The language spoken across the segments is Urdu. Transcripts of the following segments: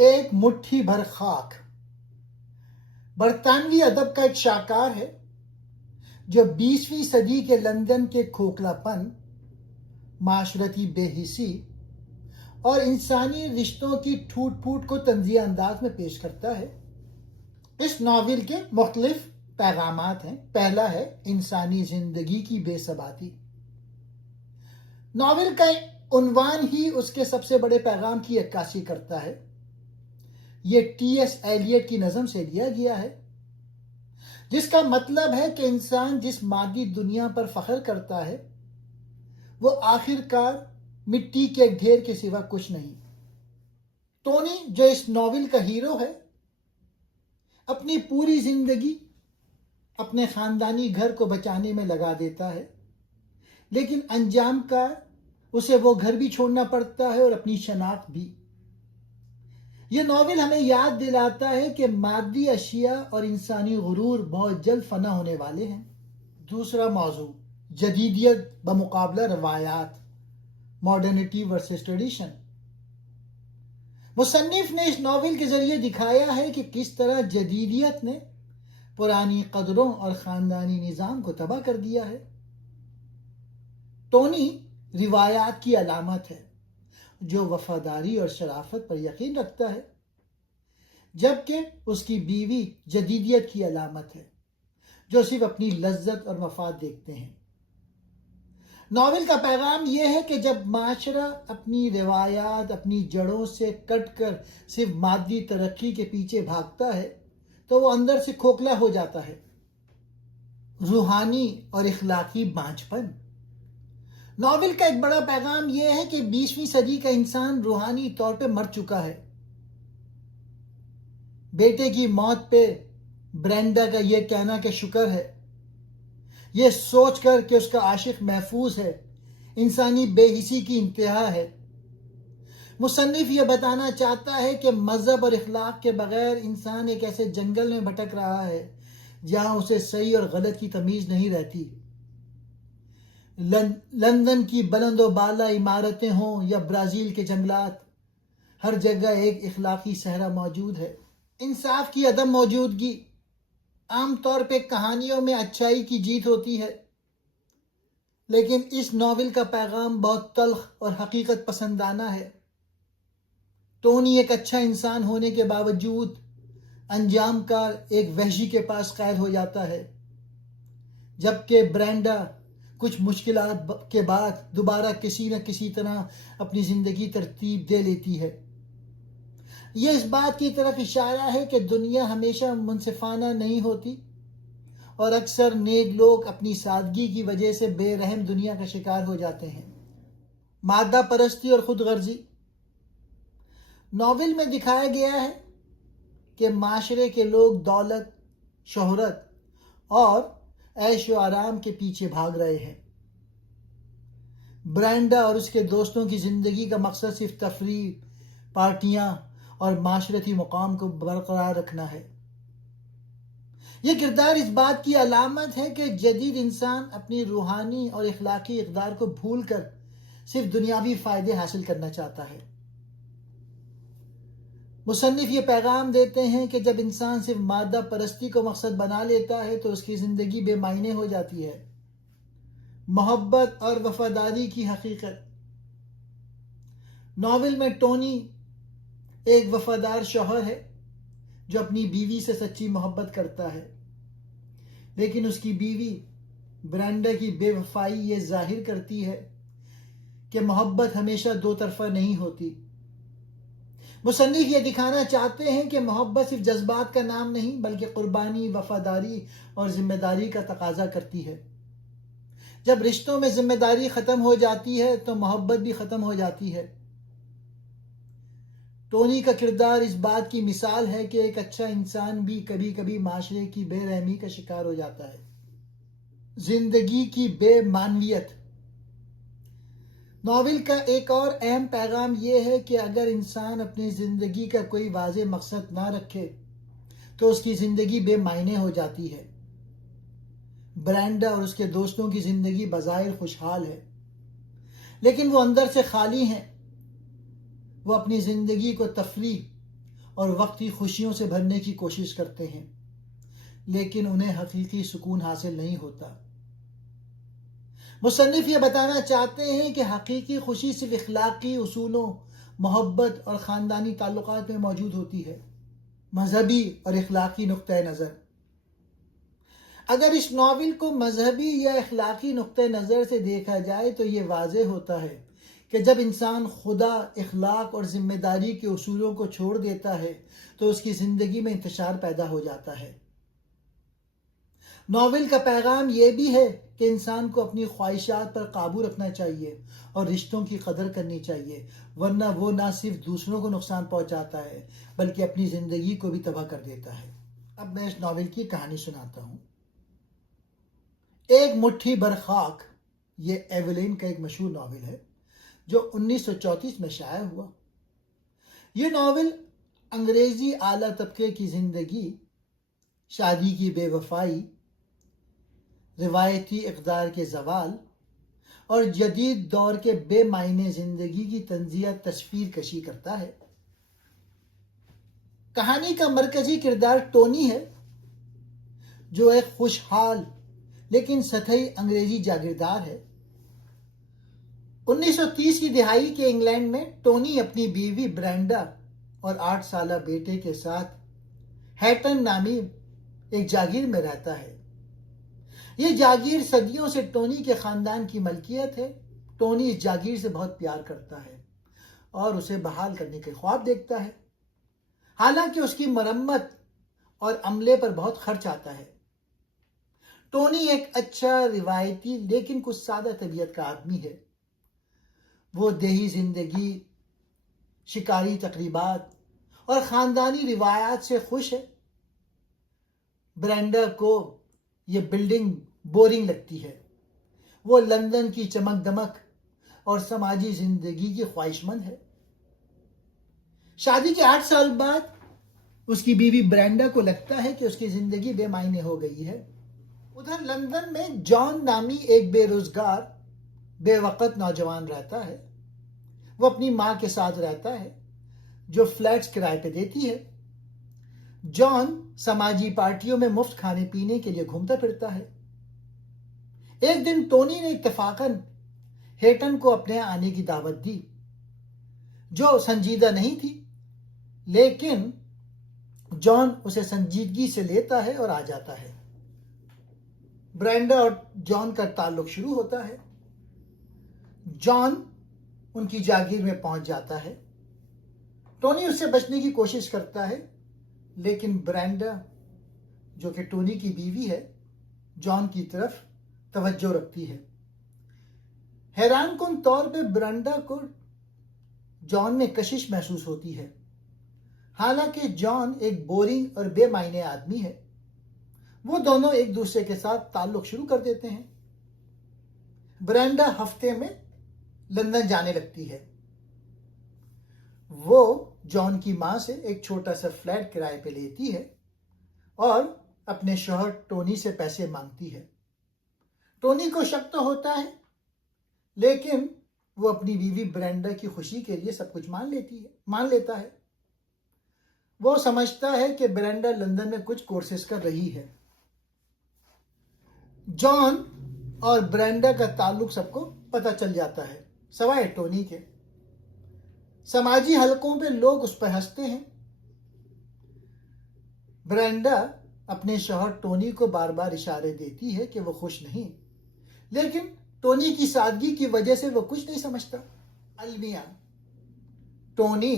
ایک مٹھی بھر خاک برطانوی ادب کا ایک شاہکار ہے جو 20ویں صدی کے لندن کے کھوکھلا پن، معاشرتی بے حسی اور انسانی رشتوں کی ٹوٹ پھوٹ کو طنزیہ انداز میں پیش کرتا ہے۔ اس ناول کے مختلف پیغامات ہیں۔ پہلا ہے انسانی زندگی کی بے ثباتی۔ ناول کا عنوان ہی اس کے سب سے بڑے پیغام کی عکاسی کرتا ہے۔ یہ ٹی ایس ایلیٹ کی نظم سے لیا گیا ہے، جس کا مطلب ہے کہ انسان جس مادی دنیا پر فخر کرتا ہے وہ آخر کار مٹی کے ایک ڈھیر کے سوا کچھ نہیں۔ ٹونی، جو اس ناول کا ہیرو ہے، اپنی پوری زندگی اپنے خاندانی گھر کو بچانے میں لگا دیتا ہے، لیکن انجام کار اسے وہ گھر بھی چھوڑنا پڑتا ہے اور اپنی شناخت بھی۔ یہ ناول ہمیں یاد دلاتا ہے کہ مادی اشیاء اور انسانی غرور بہت جلد فنا ہونے والے ہیں۔ دوسرا موضوع، جدیدیت بمقابلہ روایات، ماڈرنٹی ورسز ٹریڈیشن۔ مصنف نے اس ناول کے ذریعے دکھایا ہے کہ کس طرح جدیدیت نے پرانی قدروں اور خاندانی نظام کو تباہ کر دیا ہے۔ ٹونی روایات کی علامت ہے جو وفاداری اور شرافت پر یقین رکھتا ہے، جبکہ اس کی بیوی جدیدیت کی علامت ہے جو صرف اپنی لذت اور مفاد دیکھتے ہیں۔ ناول کا پیغام یہ ہے کہ جب معاشرہ اپنی روایات، اپنی جڑوں سے کٹ کر صرف مادی ترقی کے پیچھے بھاگتا ہے تو وہ اندر سے کھوکھلا ہو جاتا ہے۔ روحانی اور اخلاقی بانجھ پن۔ ناول کا ایک بڑا پیغام یہ ہے کہ 20ویں صدی کا انسان روحانی طور پہ مر چکا ہے۔ بیٹے کی موت پہ برینڈا کا یہ کہنا کہ شکر ہے، یہ سوچ کر کہ اس کا عاشق محفوظ ہے، انسانی بے حسی کی انتہا ہے۔ مصنف یہ بتانا چاہتا ہے کہ مذہب اور اخلاق کے بغیر انسان ایک ایسے جنگل میں بھٹک رہا ہے جہاں اسے صحیح اور غلط کی تمیز نہیں رہتی۔ لندن کی بلند و بالا عمارتیں ہوں یا برازیل کے جنگلات، ہر جگہ ایک اخلاقی صحرا موجود ہے۔ انصاف کی عدم موجودگی۔ عام طور پہ کہانیوں میں اچھائی کی جیت ہوتی ہے، لیکن اس ناول کا پیغام بہت تلخ اور حقیقت پسندانہ ہے۔ ٹونی ایک اچھا انسان ہونے کے باوجود انجام کار ایک وحشی کے پاس قید ہو جاتا ہے، جبکہ برینڈا کچھ مشکلات کے بعد دوبارہ کسی نہ کسی طرح اپنی زندگی ترتیب دے لیتی ہے۔ یہ اس بات کی طرف اشارہ ہے کہ دنیا ہمیشہ منصفانہ نہیں ہوتی اور اکثر نیک لوگ اپنی سادگی کی وجہ سے بے رحم دنیا کا شکار ہو جاتے ہیں۔ مادہ پرستی اور خود غرضی۔ ناول میں دکھایا گیا ہے کہ معاشرے کے لوگ دولت، شہرت اور عیش و آرام کے پیچھے بھاگ رہے ہیں۔ برینڈا اور اس کے دوستوں کی زندگی کا مقصد صرف تفریح، پارٹیاں اور معاشرتی مقام کو برقرار رکھنا ہے۔ یہ کردار اس بات کی علامت ہے کہ جدید انسان اپنی روحانی اور اخلاقی اقدار کو بھول کر صرف دنیاوی فائدے حاصل کرنا چاہتا ہے۔ مصنف یہ پیغام دیتے ہیں کہ جب انسان صرف مادہ پرستی کو مقصد بنا لیتا ہے تو اس کی زندگی بے معنی ہو جاتی ہے۔ محبت اور وفاداری کی حقیقت۔ ناول میں ٹونی ایک وفادار شوہر ہے جو اپنی بیوی سے سچی محبت کرتا ہے، لیکن اس کی بیوی برینڈا کی بے وفائی یہ ظاہر کرتی ہے کہ محبت ہمیشہ دو طرفہ نہیں ہوتی۔ مصنف یہ دکھانا چاہتے ہیں کہ محبت صرف جذبات کا نام نہیں بلکہ قربانی، وفاداری اور ذمہ داری کا تقاضا کرتی ہے۔ جب رشتوں میں ذمہ داری ختم ہو جاتی ہے تو محبت بھی ختم ہو جاتی ہے۔ ٹونی کا کردار اس بات کی مثال ہے کہ ایک اچھا انسان بھی کبھی کبھی معاشرے کی بے رحمی کا شکار ہو جاتا ہے۔ زندگی کی بے معنویت۔ ناول کا ایک اور اہم پیغام یہ ہے کہ اگر انسان اپنی زندگی کا کوئی واضح مقصد نہ رکھے تو اس کی زندگی بے معنی ہو جاتی ہے۔ برینڈا اور اس کے دوستوں کی زندگی بظاہر خوشحال ہے، لیکن وہ اندر سے خالی ہیں۔ وہ اپنی زندگی کو تفریح اور وقتی خوشیوں سے بھرنے کی کوشش کرتے ہیں، لیکن انہیں حقیقی سکون حاصل نہیں ہوتا۔ مصنف یہ بتانا چاہتے ہیں کہ حقیقی خوشی صرف اخلاقی اصولوں، محبت اور خاندانی تعلقات میں موجود ہوتی ہے۔ مذہبی اور اخلاقی نقطۂ نظر۔ اگر اس ناول کو مذہبی یا اخلاقی نقطۂ نظر سے دیکھا جائے تو یہ واضح ہوتا ہے کہ جب انسان خدا، اخلاق اور ذمہ داری کے اصولوں کو چھوڑ دیتا ہے تو اس کی زندگی میں انتشار پیدا ہو جاتا ہے۔ ناول کا پیغام یہ بھی ہے کہ انسان کو اپنی خواہشات پر قابو رکھنا چاہیے اور رشتوں کی قدر کرنی چاہیے، ورنہ وہ نہ صرف دوسروں کو نقصان پہنچاتا ہے بلکہ اپنی زندگی کو بھی تباہ کر دیتا ہے۔ اب میں اس ناول کی کہانی سناتا ہوں۔ ایک مٹھی بھر خاک، یہ ایولین کا ایک مشہور ناول ہے جو 1934 میں شائع ہوا۔ یہ ناول انگریزی اعلیٰ طبقے کی زندگی، شادی کی بے وفائی، روایتی اقدار کے زوال اور جدید دور کے بے معنی زندگی کی طنزیہ تصویر کشی کرتا ہے۔ کہانی کا مرکزی کردار ٹونی ہے، جو ایک خوشحال لیکن سطحی انگریزی جاگیردار ہے۔ 1930 کی دہائی کے انگلینڈ میں ٹونی اپنی بیوی برینڈا اور 8 سالہ بیٹے کے ساتھ ہیٹن نامی ایک جاگیر میں رہتا ہے۔ یہ جاگیر صدیوں سے ٹونی کے خاندان کی ملکیت ہے۔ ٹونی اس جاگیر سے بہت پیار کرتا ہے اور اسے بحال کرنے کے خواب دیکھتا ہے، حالانکہ اس کی مرمت اور عملے پر بہت خرچ آتا ہے۔ ٹونی ایک اچھا، روایتی لیکن کچھ سادہ طبیعت کا آدمی ہے۔ وہ دیہی زندگی، شکاری تقریبات اور خاندانی روایات سے خوش ہے۔ برینڈا کو یہ بلڈنگ بورنگ لگتی ہے۔ وہ لندن کی چمک دمک اور سماجی زندگی کی خواہش مند ہے۔ شادی کے 8 سال بعد اس کی بیوی برینڈا کو لگتا ہے کہ اس کی زندگی بے معنی ہو گئی ہے۔ ادھر لندن میں جان نامی ایک بے روزگار، بے وقت نوجوان رہتا ہے۔ وہ اپنی ماں کے ساتھ رہتا ہے جو فلیٹس کرائے پہ دیتی ہے۔ جان سماجی پارٹیوں میں مفت کھانے پینے کے لیے گھومتا پھرتا ہے۔ ایک دن ٹونی نے اتفاقاً ہیٹن کو اپنے آنے کی دعوت دی، جو سنجیدہ نہیں تھی، لیکن جان اسے سنجیدگی سے لیتا ہے اور آ جاتا ہے۔ برینڈا اور جان کا تعلق شروع ہوتا ہے۔ جان ان کی جاگیر میں پہنچ جاتا ہے۔ ٹونی اس سے بچنے کی کوشش کرتا ہے، لیکن برینڈا، جو کہ ٹونی کی بیوی ہے، جان کی طرف توجہ رکھتی ہے۔ حیران کن طور پہ برینڈا کو جان میں کشش محسوس ہوتی ہے، حالانکہ جان ایک بورنگ اور بے معنی آدمی ہے۔ وہ دونوں ایک دوسرے کے ساتھ تعلق شروع کر دیتے ہیں۔ برینڈا ہفتے میں لندن جانے لگتی ہے۔ وہ جان کی ماں سے ایک چھوٹا سا فلیٹ کرائے پہ لیتی ہے اور اپنے شوہر ٹونی سے پیسے مانگتی ہے۔ ٹونی کو شک تو ہوتا ہے، لیکن وہ اپنی بیوی برینڈا کی خوشی کے لیے سب کچھ مان لیتا ہے۔ وہ سمجھتا ہے کہ برینڈا لندن میں کچھ کورسز کر رہی ہے۔ جان اور برینڈا کا تعلق سب کو پتہ چل جاتا ہے، سوائے ٹونی کے۔ سماجی حلقوں پہ لوگ اس پر ہنستے ہیں۔ برینڈا اپنے شوہر ٹونی کو بار بار اشارے دیتی ہے کہ وہ خوش نہیں، لیکن ٹونی کی سادگی کی وجہ سے وہ کچھ نہیں سمجھتا۔ المیہ، ٹونی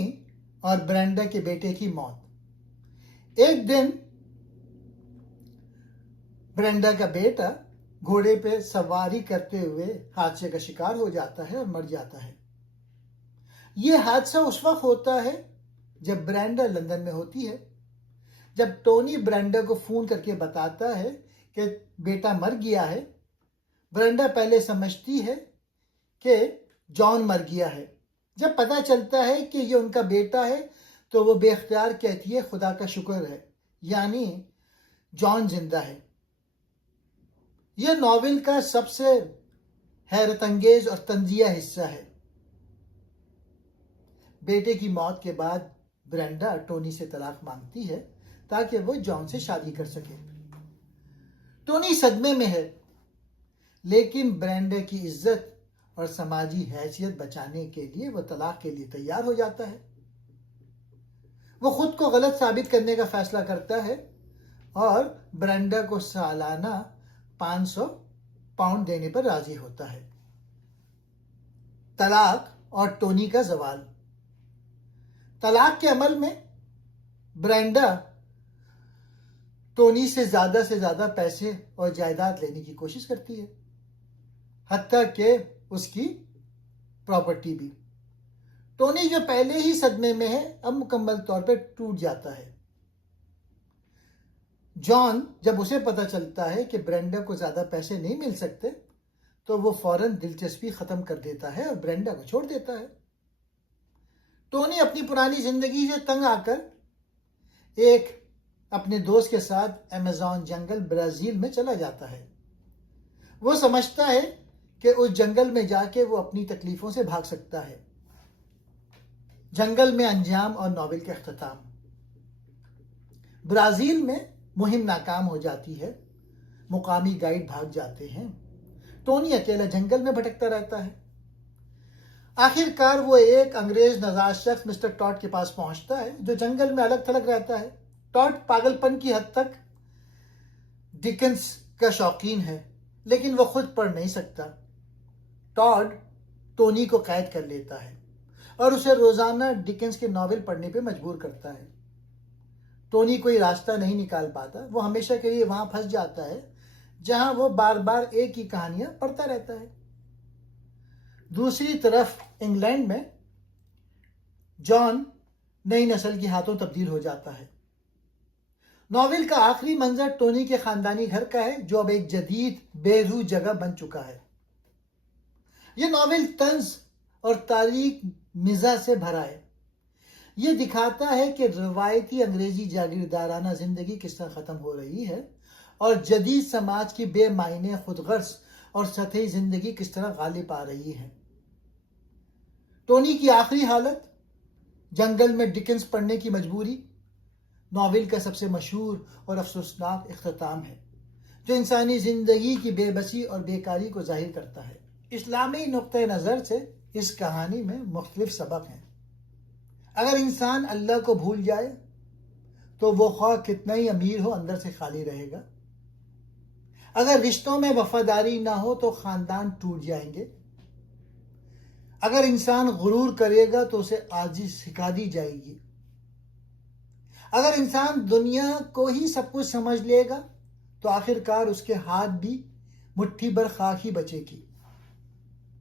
اور برینڈا کے بیٹے کی موت۔ ایک دن برینڈا کا بیٹا گھوڑے پہ سواری کرتے ہوئے حادثے کا شکار ہو جاتا ہے اور مر جاتا ہے۔ یہ حادثہ اس وقت ہوتا ہے جب برینڈا لندن میں ہوتی ہے۔ جب ٹونی برینڈا کو فون کر کے بتاتا ہے کہ بیٹا مر گیا ہے، برینڈا پہلے سمجھتی ہے کہ جان مر گیا ہے۔ جب پتہ چلتا ہے کہ یہ ان کا بیٹا ہے تو وہ بے اختیار کہتی ہے خدا کا شکر ہے، یعنی جان زندہ ہے۔ یہ ناول کا سب سے حیرت انگیز اور طنزیہ حصہ ہے۔ بیٹے کی موت کے بعد برینڈا ٹونی سے طلاق مانگتی ہے تاکہ وہ جان سے شادی کر سکے۔ ٹونی صدمے میں ہے، لیکن برینڈا کی عزت اور سماجی حیثیت بچانے کے لیے وہ طلاق کے لیے تیار ہو جاتا ہے۔ وہ خود کو غلط ثابت کرنے کا فیصلہ کرتا ہے اور برینڈا کو سالانہ 500 پاؤنڈ دینے پر راضی ہوتا ہے۔ طلاق اور ٹونی کا زوال۔ طلاق کے عمل میں برینڈا ٹونی سے زیادہ پیسے اور جائیداد لینے کی کوشش کرتی ہے، حتیٰ کہ اس کی پراپرٹی بھی۔ ٹونی جو پہلے ہی صدمے میں ہے اب مکمل طور پہ ٹوٹ جاتا ہے۔ جان جب اسے پتہ چلتا ہے کہ برینڈا کو زیادہ پیسے نہیں مل سکتے تو وہ فوراً دلچسپی ختم کر دیتا ہے اور برینڈا کو چھوڑ دیتا ہے۔ ٹونی اپنی پرانی زندگی سے تنگ آ کر ایک اپنے دوست کے ساتھ ایمیزون جنگل برازیل میں چلا جاتا ہے۔ وہ سمجھتا ہے کہ اس جنگل میں جا کے وہ اپنی تکلیفوں سے بھاگ سکتا ہے۔ جنگل میں انجام اور ناول کا اختتام۔ برازیل میں مہم ناکام ہو جاتی ہے، مقامی گائیڈ بھاگ جاتے ہیں، ٹونی اکیلا جنگل میں بھٹکتا رہتا ہے۔ آخر کار وہ ایک انگریز نژاد شخص مسٹر ٹاڈ کے پاس پہنچتا ہے جو جنگل میں الگ تھلگ رہتا ہے۔ ٹاڈ پاگل پن کی حد تک ڈکنس کا شوقین ہے، لیکن وہ خود پڑھ نہیں سکتا۔ ٹاڈ ٹونی کو قید کر لیتا ہے اور اسے روزانہ ڈکنس کے ناول پڑھنے پہ مجبور کرتا ہے۔ ٹونی کوئی راستہ نہیں نکال پاتا، وہ ہمیشہ کے لیے وہاں پھنس جاتا ہے جہاں وہ بار بار ایک ہی کہانیاں پڑھتا رہتا ہے۔ دوسری طرف انگلینڈ میں جان نئی نسل کے ہاتھوں تبدیل ہو جاتا ہے۔ ناول کا آخری منظر ٹونی کے خاندانی گھر کا ہے جو اب ایک جدید بے روح جگہ بن چکا ہے۔ یہ ناول طنز اور تاریک مزاح سے بھرا ہے۔ یہ دکھاتا ہے کہ روایتی انگریزی جاگیردارانہ زندگی کس طرح ختم ہو رہی ہے اور جدید سماج کی بے معنی خود غرض اور سطحی زندگی کس طرح غالب آ رہی ہے۔ ٹونی کی آخری حالت، جنگل میں ڈکنس پڑھنے کی مجبوری، ناول کا سب سے مشہور اور افسوسناک اختتام ہے جو انسانی زندگی کی بے بسی اور بیکاری کو ظاہر کرتا ہے۔ اسلامی نقطۂ نظر سے اس کہانی میں مختلف سبق ہیں۔ اگر انسان اللہ کو بھول جائے تو وہ خواہ کتنا ہی امیر ہو اندر سے خالی رہے گا۔ اگر رشتوں میں وفاداری نہ ہو تو خاندان ٹوٹ جائیں گے۔ اگر انسان غرور کرے گا تو اسے عاجزی سکھا دی جائے گی۔ اگر انسان دنیا کو ہی سب کچھ سمجھ لے گا تو آخر کار اس کے ہاتھ بھی مٹھی بھر خاک ہی بچے گی۔